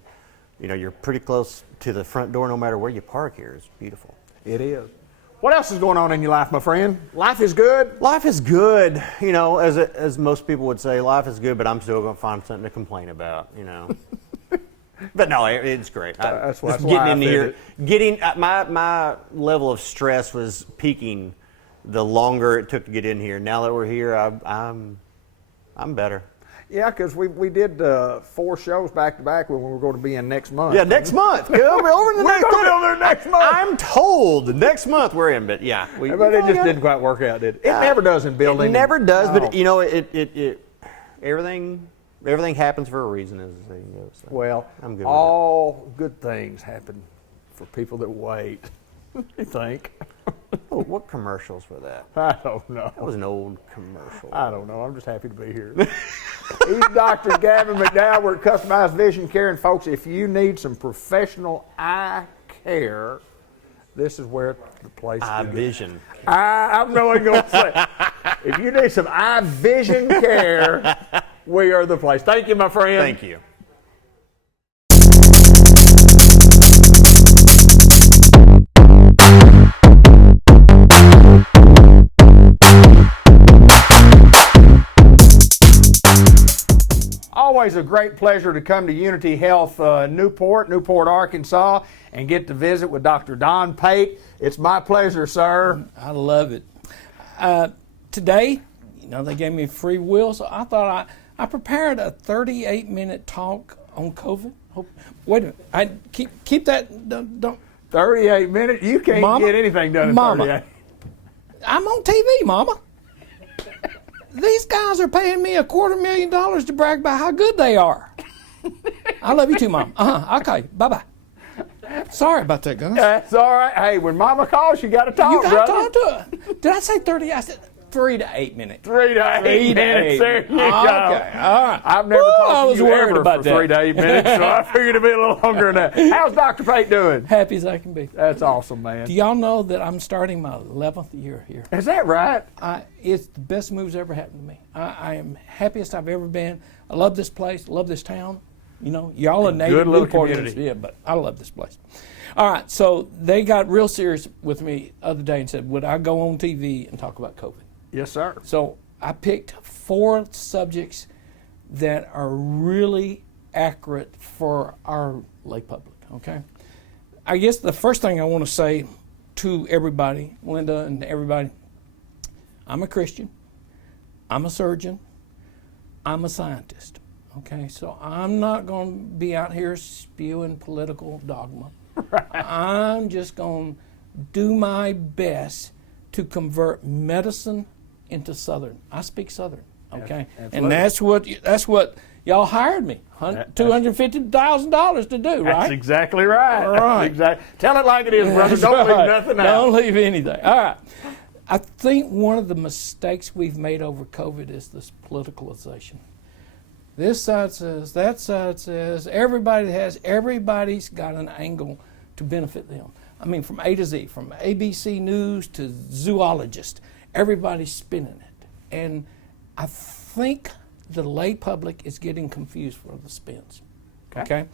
you're pretty close to the front door no matter where you park here. It's beautiful. It is. What else is going on in your life, my friend? Life is good? Life is good. As most people would say, life is good, but I'm still going to find something to complain about, But no, it's great. That's just why getting in here, my level of stress was peaking the longer it took to get in here. Now that we're here, I'm better. Yeah, because we did 4 shows back to back when we were going to be in next month. Yeah, next month. We're over the We're going to be over there next month. I'm told next month we're in, but yeah, But it just didn't quite work out, did it? It never does in building. It never does, No. but everything happens for a reason, as the saying goes. So Well, I'm good all good things happen for people that wait. You think? Oh, what commercials were that? I don't know. That was an old commercial. I don't know. I'm just happy to be here. He's Dr. Gavin McDowell. We're at Customized Vision Care. And folks, if you need some professional eye care, this is where the place Eye to go. vision. I'm not going to say. If you need some eye vision care, we are the place. Thank you, my friend. Thank you. Always a great pleasure to come to Unity Health Newport, Arkansas, and get to visit with Dr. Don Pate. It's my pleasure, sir. I love it. Today, they gave me free will, so I thought I prepared a 38-minute talk on COVID. Wait a minute. I keep that. Don't 38 minutes? You can't Mama, get anything done in Mama. 38. I'm on TV, Mama. These guys are paying me $250,000 to brag about how good they are. I love you too, Mom. Okay, bye-bye. Sorry about that, guys. That's all right. Hey, when Mama calls, you got to talk, You got to brother. talk to her. Did I say 30? I said 3 to 8 minutes. 3 to 8 3 to minutes. 8 There you go. Okay, all right. I've never Woo, I talked was to you worried ever about for that. 3 to 8 minutes, so I figured it'd be a little longer than that. How's Dr. Pate doing? Happy as I can be. That's awesome, man. Do y'all know that I'm starting my 11th year here? Is that right? It's the best moves ever happened to me. I am happiest I've ever been. I love this place, love this town. You know, y'all are native little Newporters, community. yeah, but I love this place. All right, so they got real serious with me the other day and said, would I go on TV and talk about COVID? Yes, sir. So I picked 4 subjects that are really accurate for our lay public, okay? I guess the first thing I want to say to everybody, Linda and everybody, I'm a Christian, I'm a surgeon, I'm a scientist, okay? So I'm not going to be out here spewing political dogma. Right. I'm just going to do my best to convert medicine into Southern. I speak Southern, okay? Absolutely. And that's what y'all hired me, $250,000 to do, right? That's exactly right. Right. Exactly. Tell it like it is, brother. That's Don't right. leave nothing out. Don't leave anything. All right. I think one of the mistakes we've made over COVID is this politicalization. This side says, that side says, everybody's got an angle to benefit them. I mean, from A to Z, from ABC News to zoologist, everybody's spinning it. And I think the lay public is getting confused for the spins. Okay?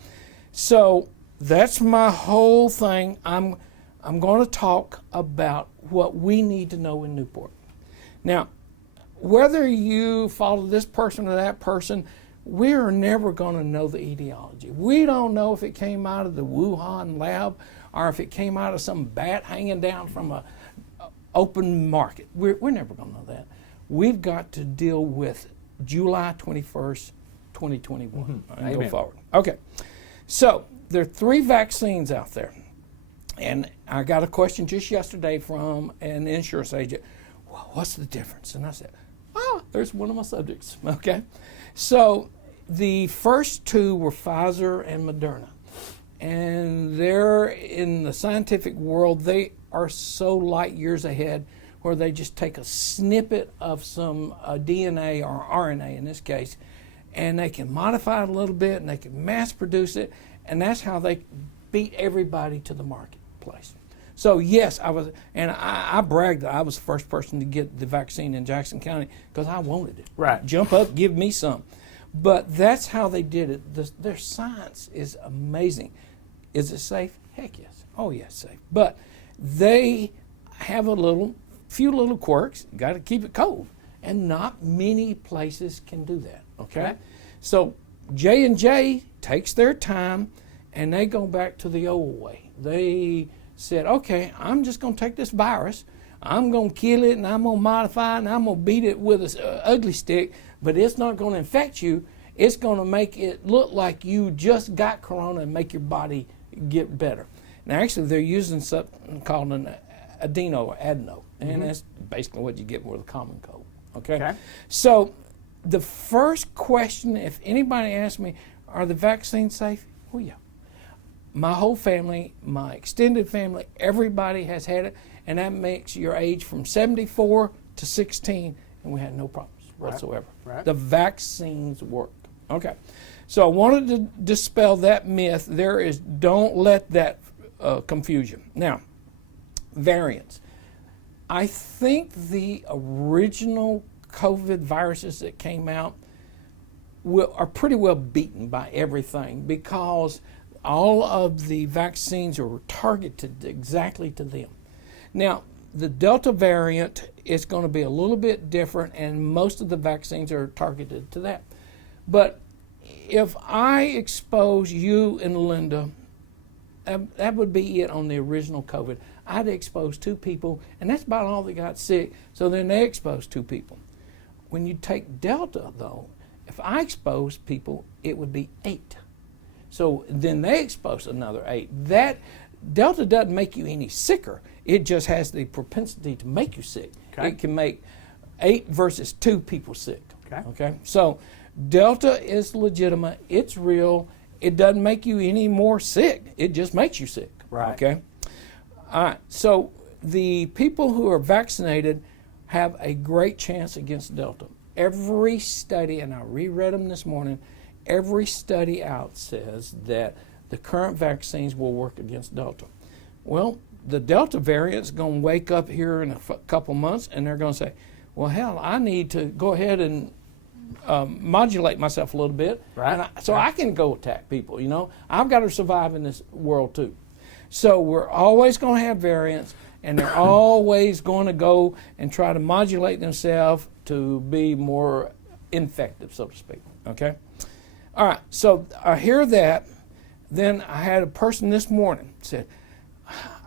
So that's my whole thing. I'm going to talk about what we need to know in Newport. Now, whether you follow this person or that person, we are never going to know the etiology. We don't know if it came out of the Wuhan lab or if it came out of some bat hanging down from a open market. We're never going to know that. We've got to deal with July 21st, 2021 and go forward. Okay, so there are 3 vaccines out there. And I got a question just yesterday from an insurance agent. Well, what's the difference? And I said, there's one of my subjects, okay? So the first 2 were Pfizer and Moderna. And they're, in the scientific world, they are so light years ahead where they just take a snippet of some DNA or RNA in this case, and they can modify it a little bit and they can mass produce it, and that's how they beat everybody to the marketplace. So yes, I bragged that I was the first person to get the vaccine in Jackson County because I wanted it. Right. Jump up, give me some. But that's how they did it. Their science is amazing. Is it safe? Heck yes. Oh yes, safe. But they have few little quirks. You got to keep it cold, and not many places can do that. Okay. So J&J takes their time, and they go back to the old way. They said, okay, I'm just going to take this virus, I'm going to kill it, and I'm going to modify it, and I'm going to beat it with an ugly stick, but it's not going to infect you. It's going to make it look like you just got corona and make your body get better. Now, actually, they're using something called an adeno or adeno, and that's basically what you get with a common cold. Okay? So the first question, if anybody asks me, are the vaccines safe? Oh, yeah. My whole family, my extended family, everybody has had it, and that makes your age from 74 to 16, and we had no problems whatsoever. Right. The vaccines work. Okay. So I wanted to dispel that myth. Don't let that confuse you. Now, variants. I think the original COVID viruses that came out are pretty well beaten by everything because all of the vaccines are targeted exactly to them. Now, the Delta variant is going to be a little bit different, and most of the vaccines are targeted to that. But if I expose you and Linda, that would be it on the original COVID. I'd expose 2 people, and that's about all that got sick, so then they exposed 2 people. When you take Delta, though, if I expose people, it would be 8. So then they expose another 8. That Delta doesn't make you any sicker. It just has the propensity to make you sick. Okay. It can make 8 versus 2 people sick. Okay. So Delta is legitimate. It's real. It doesn't make you any more sick. It just makes you sick. Right. Okay. All right. So the people who are vaccinated have a great chance against Delta. Every study, and I reread them this morning, every study out says that the current vaccines will work against Delta. Well, the Delta variant's going to wake up here in a couple months, and they're going to say, well, hell, I need to go ahead and modulate myself a little bit, Right. so I can go attack people, you know. I've got to survive in this world, too. So we're always going to have variants, and they're always going to go and try to modulate themselves to be more effective, so to speak, okay? All right, so I hear that. Then I had a person this morning said,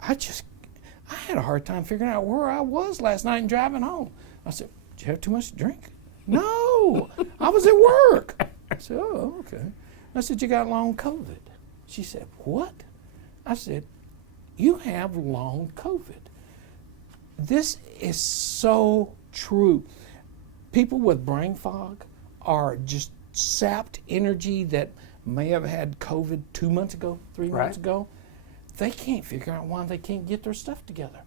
I had a hard time figuring out where I was last night and driving home. I said, did you have too much to drink? No, I was at work. I said, oh, okay. I said, you got long COVID. She said, what? I said, you have long COVID. This is so true. People with brain fog are just sapped energy that may have had COVID 2 months ago, 3 months ago. They can't figure out why they can't get their stuff together.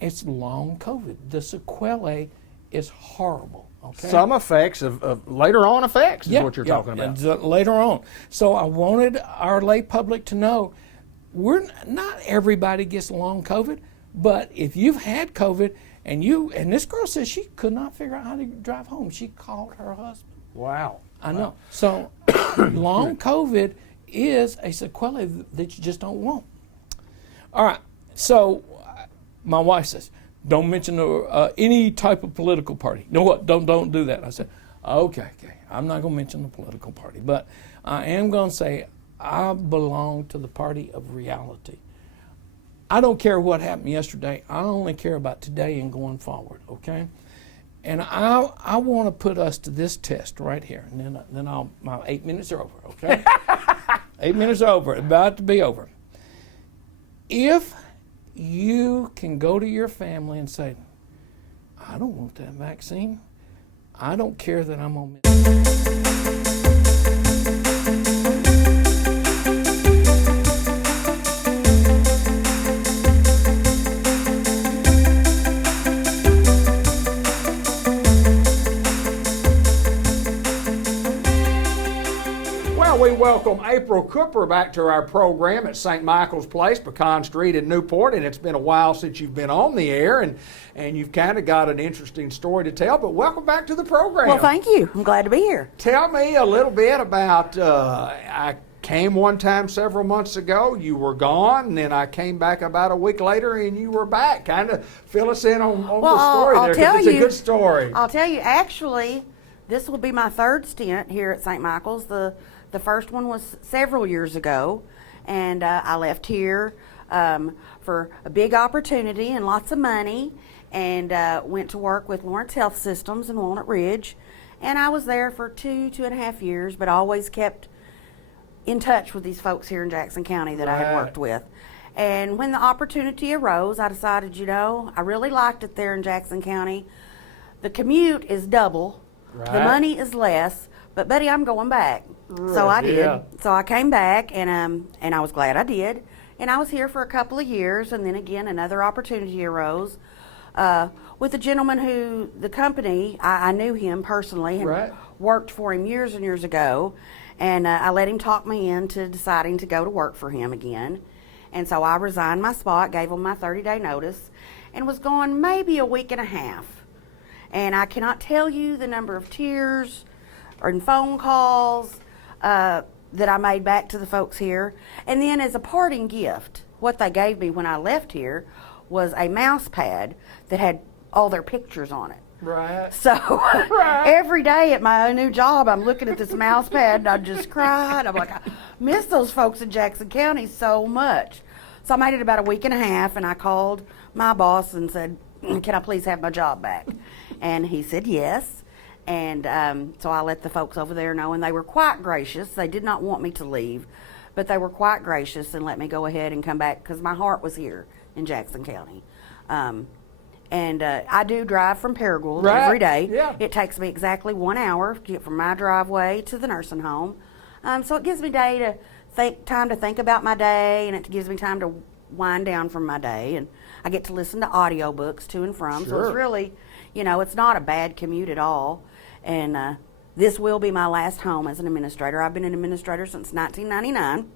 It's long COVID. The sequelae is horrible. Okay? Some effects of later on effects is what you're talking about. Later on. So I wanted our lay public to know not everybody gets long COVID, but if you've had COVID and this girl says she could not figure out how to drive home, she called her husband. Wow. I know. So long COVID is a sequelae that you just don't want. All right. So my wife says, don't mention any type of political party. No, what? Don't do that. I said, okay. I'm not going to mention the political party, but I am going to say I belong to the party of reality. I don't care what happened yesterday. I only care about today and going forward, okay? And I want to put us to this test right here, and then my 8 minutes are over, okay? 8 minutes are over, about to be over. If you can go to your family and say, I don't want that vaccine. I don't care that I'm on We welcome April Cooper back to our program at St. Michael's Place, Pecan Street in Newport, and it's been a while since you've been on the air, and you've kind of got an interesting story to tell, but welcome back to the program. Well, thank you. I'm glad to be here. Tell me a little bit about, I came one time several months ago, you were gone, and then I came back about a week later and you were back. Kind of fill us in on the story there, because it's a good story. I'll tell you, actually, this will be my third stint here at St. Michael's. The first one was several years ago, and I left here for a big opportunity and lots of money, and went to work with Lawrence Health Systems in Walnut Ridge, and I was there for 2.5 years, but I always kept in touch with these folks here in Jackson County that I had worked with. And when the opportunity arose, I decided, I really liked it there in Jackson County. The commute is double, the money is less, but buddy, I'm going back. So I did. Yeah. So I came back, and I was glad I did. And I was here for a couple of years, and then again another opportunity arose with a gentleman who the company, I knew him personally and worked for him years and years ago, and I let him talk me into deciding to go to work for him again. And so I resigned my spot, gave him my 30-day notice, and was gone maybe a week and a half. And I cannot tell you the number of tears and phone calls that I made back to the folks here. And then as a parting gift, what they gave me when I left here was a mouse pad that had all their pictures on it. Right. So every day at my new job, I'm looking at this mouse pad and I just cried. I'm like, I miss those folks in Jackson County so much. So I made it about a week and a half, and I called my boss and said, can I please have my job back? And he said yes. And so I let the folks over there know, and they were quite gracious. They did not want me to leave, but they were quite gracious and let me go ahead and come back because my heart was here in Jackson County. And I do drive from Paragould every day. Yeah. It takes me exactly 1 hour to get from my driveway to the nursing home. So it gives me time to think about my day, and it gives me time to wind down from my day. And I get to listen to audiobooks to and from. So it's really, it's not a bad commute at all. And this will be my last home as an administrator. I've been an administrator since 1999,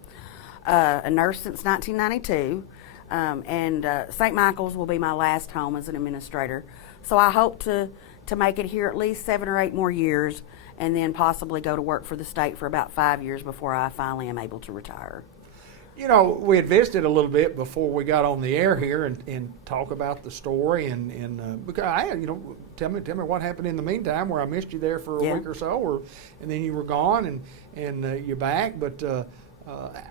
a nurse since 1992, and St. Michael's will be my last home as an administrator. So I hope to make it here at least 7 or 8 more years, and then possibly go to work for the state for about 5 years before I finally am able to retire. We had visited a little bit before we got on the air here and talk about the story and because tell me what happened in the meantime where I missed you there for a week or so, and then you were gone and you're back. But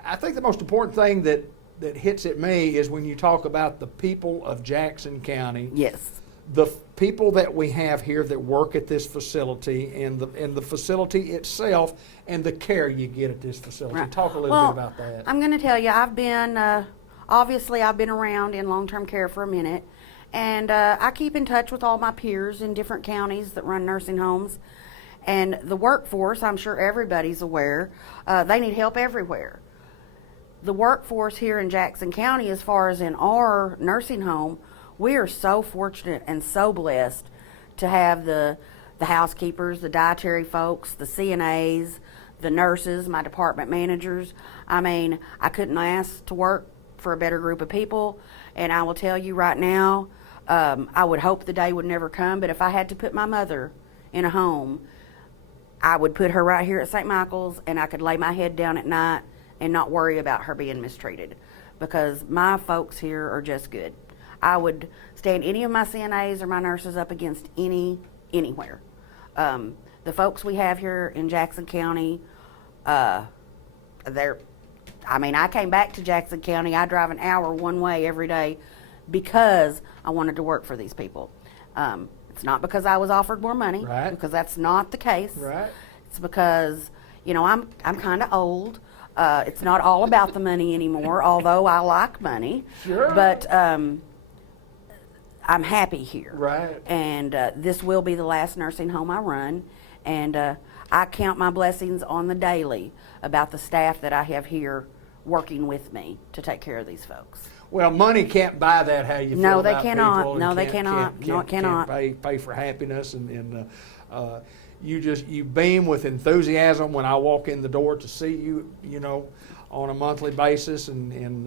I think the most important thing that hits at me is when you talk about the people of Jackson County. Yes. The people that we have here that work at this facility and the facility itself and the care you get at this facility. Right. Talk a little bit about that. I'm going to tell you, I've been around in long-term care for a minute, and I keep in touch with all my peers in different counties that run nursing homes. And the workforce, I'm sure everybody's aware, they need help everywhere. The workforce here in Jackson County, as far as in our nursing home, we are so fortunate and so blessed to have the housekeepers, the dietary folks, the CNAs, the nurses, my department managers. I mean, I couldn't ask to work for a better group of people. And I will tell you right now, I would hope the day would never come, but if I had to put my mother in a home, I would put her right here at St. Michael's, and I could lay my head down at night and not worry about her being mistreated, because my folks here are just good. I would stand any of my CNAs or my nurses up against anywhere. The folks we have here in Jackson County, I came back to Jackson County. I drive an hour one way every day because I wanted to work for these people. It's not because I was offered more money, Right. because that's not the case. Right. It's because, I'm kind of old. It's not all about the money anymore, although I like money. Sure. But I'm happy here. Right. And this will be the last nursing home I run. And I count my blessings on the daily about the staff that I have here working with me to take care of these folks. Well, money can't buy that how you feel No, they about cannot. people, and No, they cannot. No, it cannot. Can't pay for happiness, and you beam with enthusiasm when I walk in the door to see you, on a monthly basis, and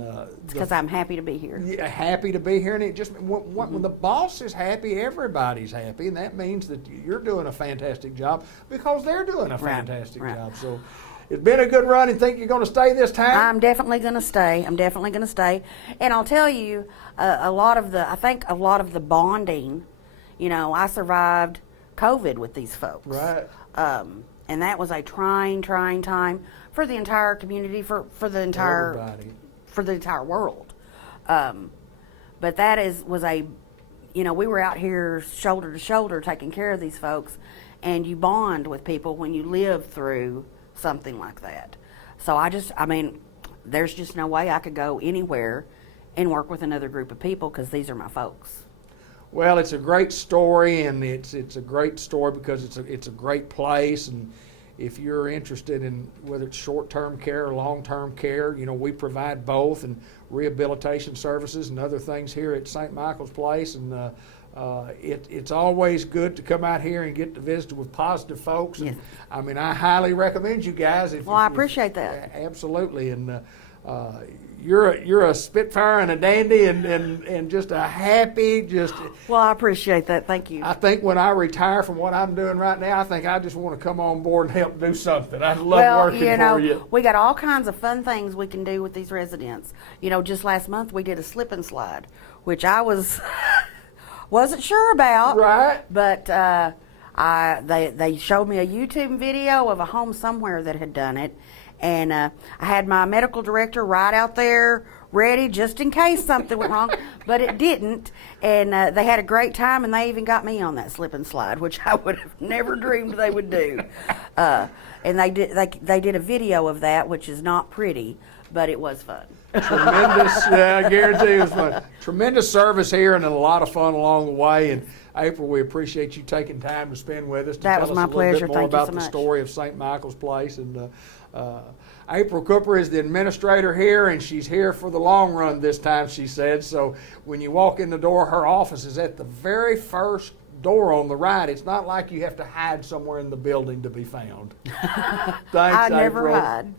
Because I'm happy to be here. yeah, happy to be here, and it just when the boss is happy, everybody's happy, and that means that you're doing a fantastic job because they're doing a fantastic right. job. So. It's been a good run, and think you're going to stay this time? I'm definitely going to stay. And I'll tell you, I think a lot of the bonding, I survived COVID with these folks. Right. And that was a trying time for the entire community, for the entire Everybody. for the entire world. But that was we were out here shoulder to shoulder taking care of these folks, and you bond with people when you live through something like that. So there's just no way I could go anywhere and work with another group of people, because these are my folks. Well, it's a great story, and it's a great story because it's a great place, and if you're interested in whether it's short-term care or long-term care, we provide both, and rehabilitation services and other things here at St. Michael's Place, and it's always good to come out here and get to visit with positive folks. And Yes. I highly recommend you guys. I appreciate that. Absolutely, and you're a spitfire and a dandy, and just a happy, Well, I appreciate that. Thank you. I think when I retire from what I'm doing right now, I think I just want to come on board and help do something. I love working for you. We got all kinds of fun things we can do with these residents. Just last month we did a slip and slide, which I wasn't sure about. Right. But they showed me a YouTube video of a home somewhere that had done it, and I had my medical director right out there ready just in case something went wrong, but it didn't. And they had a great time, and they even got me on that slip and slide, which I would have never dreamed they would do. And they did a video of that, which is not pretty, but it was fun. Tremendous, I guarantee it was fun. Tremendous service here, and a lot of fun along the way. And April, we appreciate you taking time to spend with us to That tell was us my a little pleasure. bit more Thank you about so the much. story of St. Michael's Place. And April Cooper is the administrator here, and she's here for the long run this time, she said. So when you walk in the door, her office is at the very first door on the right, it's not like you have to hide somewhere in the building to be found. Thanks, I never April. hide.